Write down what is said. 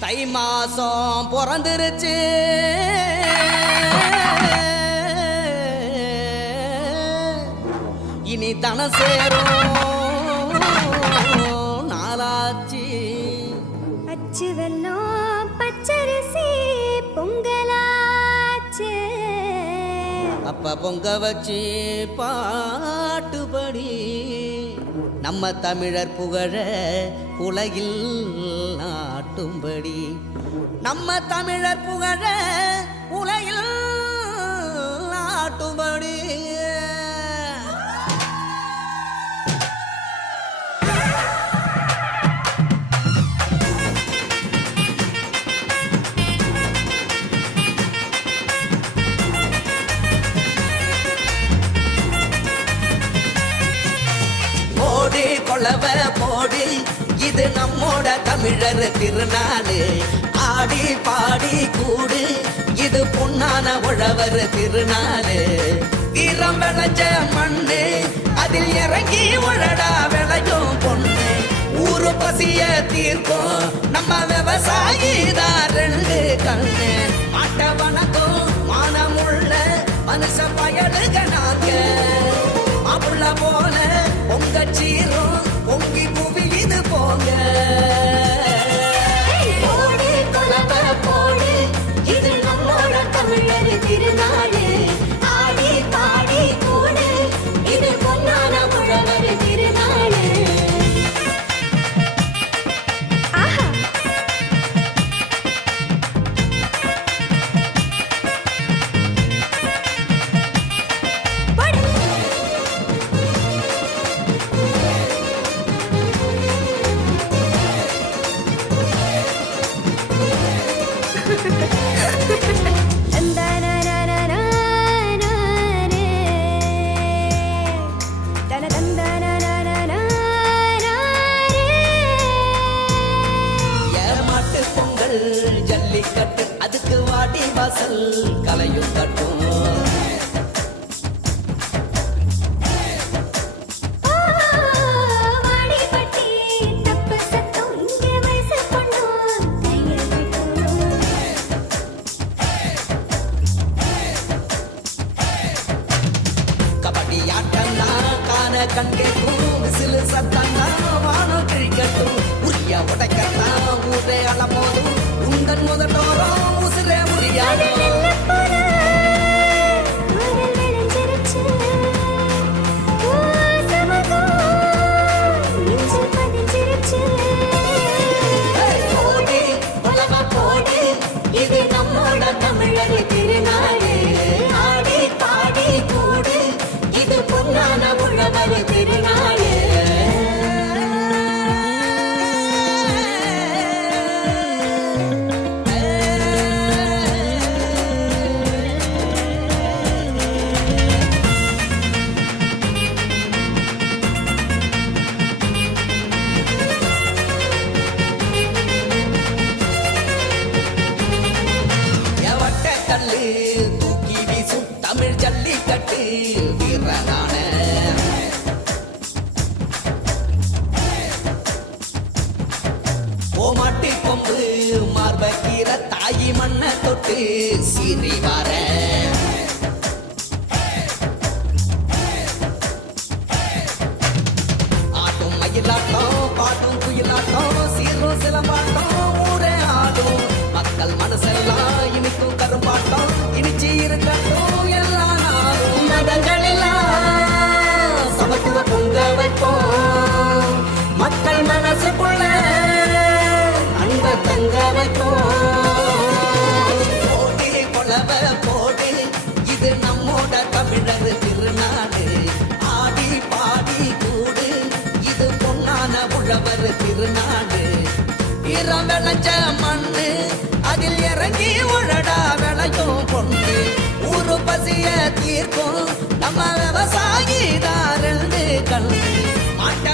தை மாசம் பிறந்துருச்சு, இனி தனம் சேரும் நாளாச்சு. அச்சு வெல்லம் பச்சரிசி பொங்கலாச்சு, அப்ப பொங்க வச்சு பாட்டுபடி நம்ம தமிழர் புகழ உலகில் நாட்டும்படி, நம்ம தமிழர் புகழ உலகில் நாட்டும்படி. கொளவ போடு, இது நம்மோட தமிழர் திருநாளு. ஆடி பாடி கூடு, இது பொன்னான உழவர் திருநாளு. வீரம் விளைஞ்ச மண்ணு, அதில் இறங்கி உழடா விளையும் பொண்ணு. ஊரு பசிய தீர்க்கும் நம்ம விவசாயி தான் ரெண்டு கண்ணு. மாட்ட வணக்கம் மானமுள்ள மனுஷ பயலுக நாங்க, மாப்புள்ள போல பொங்க சீரும் பொங்கி புவி இது போங்க. போடு கொலவ போடு, இது நம்மோட தமிழர் திருநாடு. ஆடி பாடி கூடு, இது பொன்னான உழவர் திருநாடு. ஜல்லிக்கட்டு அதுக்கு வாடி வாசல் கலையும் கட்டும். கபடி ஆட்டம் தான் காண கண்டேக்கும், விசிலு சத்தம் தான் வானம் கிழிக்கட்டும். உரிய உடைக்கத்தான் ஊரே அலமோதும், உங்கள் முதலோரம் உசிரே முடியாது. இது நம்மோட தமிழர் திருநாடு. ஆடி பாடி கூடு, இது பொன்னான உழவர் திருநாடு. தூக்கி வீசும் தமிழ் ஜல்லிக்கட்டு வீரனான ஓமாட்டி கொம்பு மார்பகீர தாயி மண்ண தொட்டு சீறி வார. ஆட்டும் மயிலாட்டம் பாட்டும் குயிலாட்டம் சீரும் சிலம்பாட்டம் ஊரே ஆடும். மக்கள் மனசெல்லாம் இனிக்கும் கரும்பாட்டம் இனிச்சி இருக்கட்டும் எல்லா நாளும். மதங்கள் எல்லாம் சமத்துவ பொங்க வைப்போம், மக்கள் மனசுக்குள்ள அன்ப தங்க வைப்போம். போடி கொளவ போடு, இது நம்மோட தமிழர் திருநாடு. ஆடி பாடி கூடு, இது பொன்னான உழவர் திருநாடு. வீரம் விளைஞ்ச மண்ணு, அதில் இறங்கி உழடா விளையும் பொண்ணு. ஊரு பசிய தீர்க்கும் நம்ம விவசாயி தான் ரெண்டு கண்ணு. மாட்ட